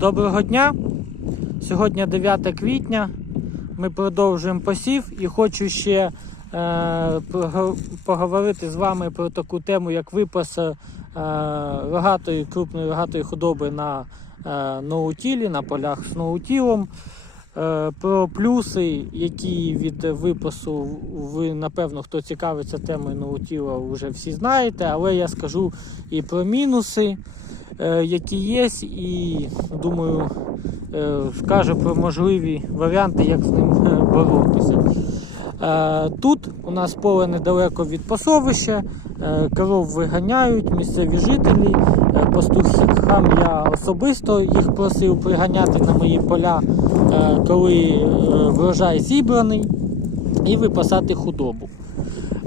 Доброго дня! Сьогодні 9 квітня. Ми продовжуємо посів і хочу ще е, поговорити з вами про таку тему, як випас е, рогатої, крупної рогатої худоби на е, ноутілі, на полях з ноутілом. Е, Про плюси, які від випасу ви, напевно, хто цікавиться темою ноутіла, вже всі знаєте, але я скажу і про мінуси, які є, і думаю, е, про можливі варіанти, як з ним е, боротися. Е, Тут у нас поле недалеко від пасовища, е, коров виганяють місцеві жителі. Е, Пастухам я особисто їх просив приганяти на мої поля, е, коли е, врожай зібраний, і випасати худобу.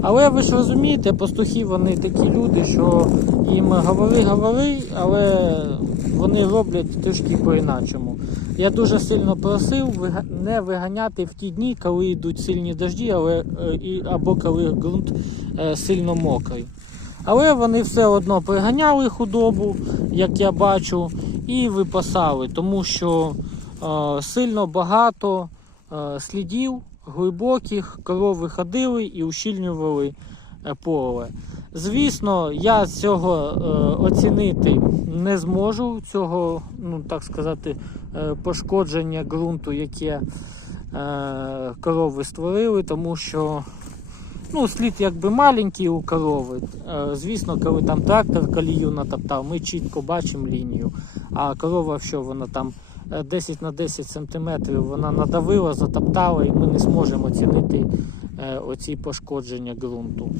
Але ви ж розумієте, пастухи вони такі люди, що їм говори, говори, але вони роблять трішки по-іначому. Я дуже сильно просив не виганяти в ті дні, коли йдуть сильні дожді, але, е, або коли ґрунт е, сильно мокрий. Але вони все одно приганяли худобу, як я бачу, і випасали, тому що е, сильно багато слідів глибоких, корови ходили і ущільнювали е, поле. Звісно, я цього е, оцінити не зможу, цього, ну так сказати, е, пошкодження ґрунту, яке корови створили, тому що ну, слід якби маленький у корови. Звісно, коли там трактор колію натоптав, ми чітко бачимо лінію. А корова, що вона там 10 на 10 сантиметрів, вона надавила, затоптала, і ми не зможемо оцінити е, оці пошкодження ґрунту.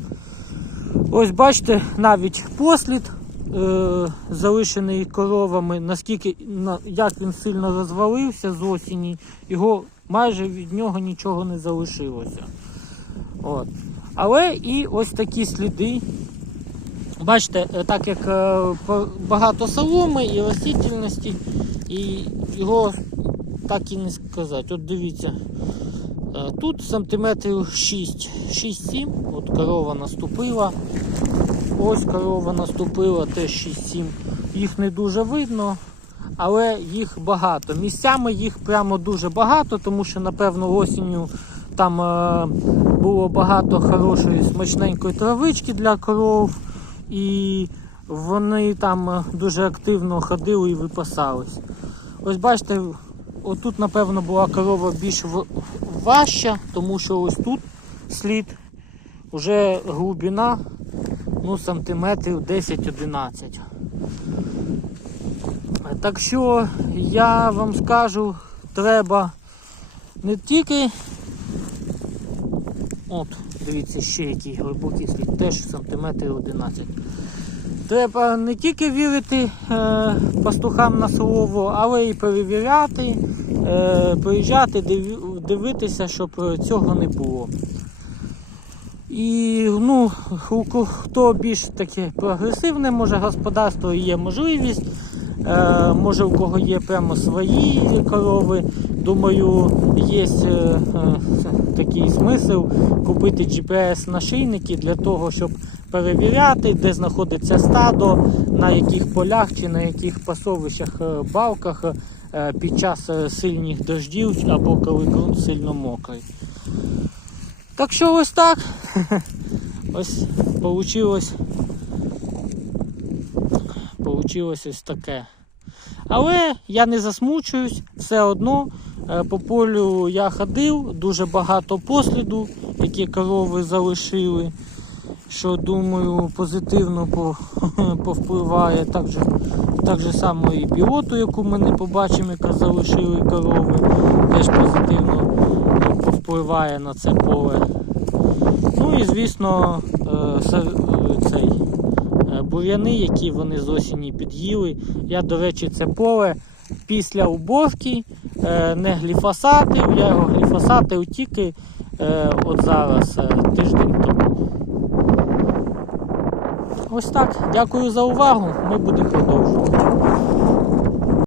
Ось бачите, навіть послід е, залишений коровами, наскільки на, як він сильно розвалився з осені, його майже від нього нічого не залишилося. От. Але і ось такі сліди. Бачите, е, так як е, багато соломи і растительності, і його так і не сказати. От дивіться, е, тут сантиметрів 6, 6-7, от корова наступила. Ось корова наступила теж 6-7. Їх не дуже видно, але їх багато. Місцями їх прямо дуже багато, тому що, напевно, осінню там е, було багато хорошої смачненької травички для коров, і вони там е, дуже активно ходили і випасались. Ось бачите, отут, напевно, була корова більш важча, тому що ось тут слід, вже глибина ну, сантиметрів 10-11. Так що я вам скажу, треба не тільки. От, дивіться, ще який глибокий слід, теж сантиметрів 11. Треба не тільки вірити е, пастухам на слово, але й перевіряти, е, приїжджати, диві- дивитися, щоб цього не було. І ну, хто більш таке прогресивне, може господарство є можливість. Е, може у кого є прямо свої корови. Думаю, є е, е, такий смисл купити GPS-нашийники для того, щоб перевіряти, де знаходиться стадо, на яких полях чи на яких пасовищах, е, балках під час сильних дождів або коли ґрунт сильно мокрий. Так що ось так. Ось. Получилось ось таке. Але я не засмучуюсь, все одно по полю я ходив, дуже багато посліду, які корови залишили, що думаю позитивно повпливає. Так же, так же само і біоту, яку ми не побачимо, яка залишили корови, теж позитивно е, повпливає на це поле. Ну і звісно, е, е, цей е, бур'яни, які вони з осені під'їли. Я, до речі, це поле після уборки е, не гліфосатив, я його гліфосатив тільки е, от зараз, е, тиждень тому. Ось так. Дякую за увагу. Ми будемо продовжувати.